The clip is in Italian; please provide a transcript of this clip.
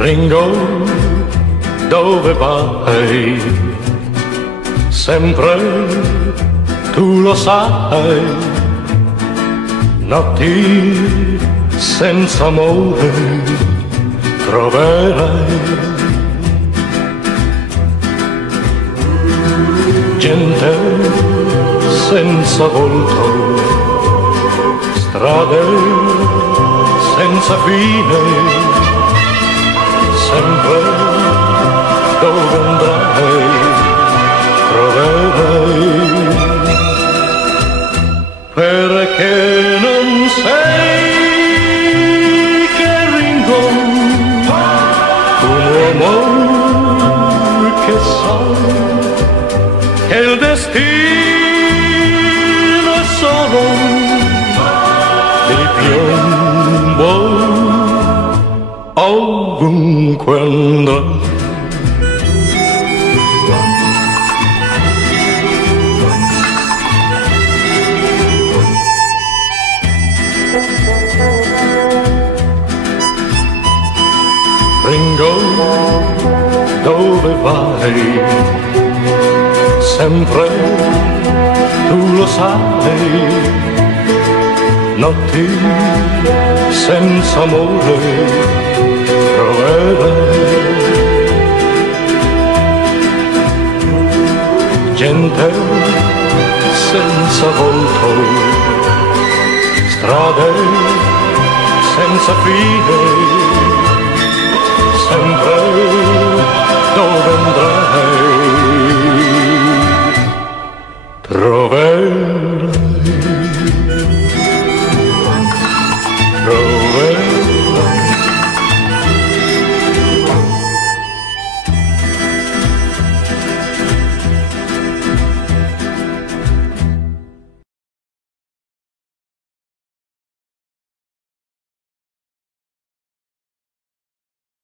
Ringo, dove vai? Sempre tu lo sai, notti senza amore troverai. Gente senza volto, strade senza fine, sempre dove andrai troverai. Perché non sei che Ringo, un uomo che sa che il destino è solo di piombo ovunque andrà. Ringo, dove vai? Sempre tu lo sai, notti senza amore troverai. Gente senza volto, strade senza fine, sempre dove andrai troverai.